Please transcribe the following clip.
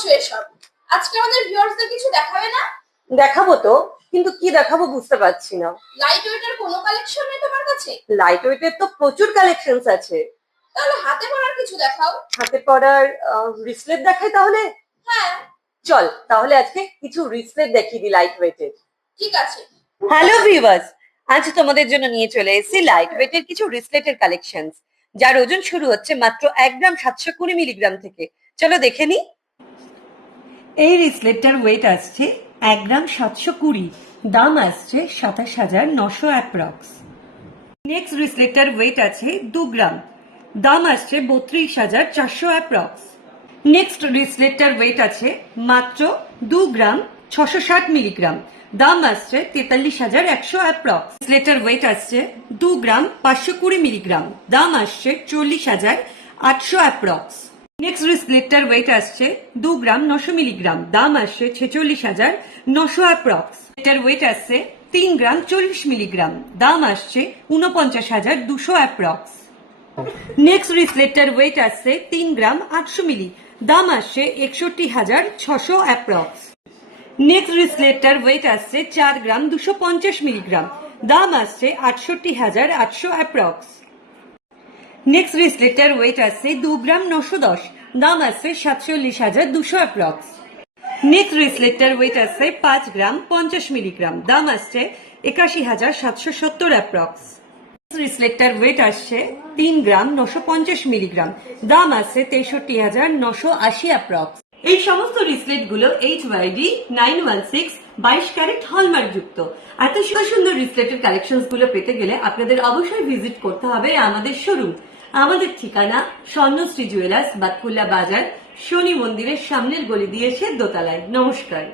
করছো এসব? আজকে আমাদের ভিউয়ার্সদের কিছু দেখাবে না? দেখাবো তো, কিন্তু কি দেখাবো বুঝতে পারছি না। লাইট ওয়েটের কোনো কালেকশন নেই তোমার কাছে? লাইট ওয়েটের তো প্রচুর কালেকশনস আছে। তাহলে হাতে পরার কিছু দেখাও। হাতে পরার রিসলেট দেখাই তাহলে। হ্যাঁ, চল তাহলে আজকে কিছু রিসলেট দেখিয়ে দিই লাইট ওয়েটের। ঠিক আছে। হ্যালো ভিউয়ার্স, আজ তোমাদের জন্য নিয়ে চলে এসেছি লাইট ওয়েটের কিছু রিসলেটের কালেকশনস, যার ওজন শুরু হচ্ছে মাত্র 1 গ্রাম 720 মিলিগ্রাম থেকে। চলো দেখে নি। এই রিসলেটটার ওয়েট আসছে 1 গ্রাম 720, দাম আসছে 27,900 অ্যাপ্রক্স। নেক্সট রিসলেটটার ওয়েট আছে 2 গ্রাম, দাম আসছে 32,400 অ্যাপ্রক্স। নেক্সট রিসলেটটার ওয়েট আছে মাত্র 2 গ্রাম 660 মিলিগ্রাম, দাম আসছে 43,100 অ্যাপ্রক্স। রিসলেটটার ওয়েট আসছে 2 গ্রাম 520 মিলিগ্রাম, দাম আসছে 40,800 অ্যাপ্রক্স। নেক্সট রিসলেটটার ওয়েট আসছে 2 গ্রাম 900 মিলিগ্রাম, দাম আসছে 46,900 অ্যাপ্রক্স। এটার ওয়েট আসছে 3 গ্রাম 40 মিলিগ্রাম, দাম আসছে 49,200 অ্যাপ্রক্স। নেক্সট রিসলেটটার ওয়েট আসছে 3 গ্রাম 800 মিলি, দাম আসছে 61,600 অ্যাপ্রক্স। নেক্সট রিসলেটটার ওয়েট আসছে 4 গ্রাম 250 মিলিগ্রাম, দাম আসছে 68,800 অ্যাপ্রক্স। নেক্সট রিসলেটটার ওয়েট আসছে 2 গ্রাম 910, দাম আসছে 47,200 অ্যাপ্রক্স। নেক্সট রিসলেটটার ওয়েট আসছে 5 গ্রাম 50 মিলিগ্রাম, দাম আসছে 81,770 অ্যাপ্রক্স। রিসলেটটার ওয়েট আসছে 3 গ্রাম 950 মিলিগ্রাম, দাম আসছে 63,980 অ্যাপ্রক্স। এই সমস্ত রিসলেট গুলো HYD 916 22 ক্যারেট হলমার্ক যুক্ত। এত সুন্দর রিসলেটের কালেকশন গুলো পেতে গেলে আপনাদের অবশ্যই ভিজিট করতে হবে আমাদের শোরুম। আমাদের ঠিকানা স্বর্ণশ্রী জুয়েলার্স, বাতকুল্লা বাজার, শনি মন্দিরের সামনের গলি দিয়ে এসে দোতলায়। নমস্কার।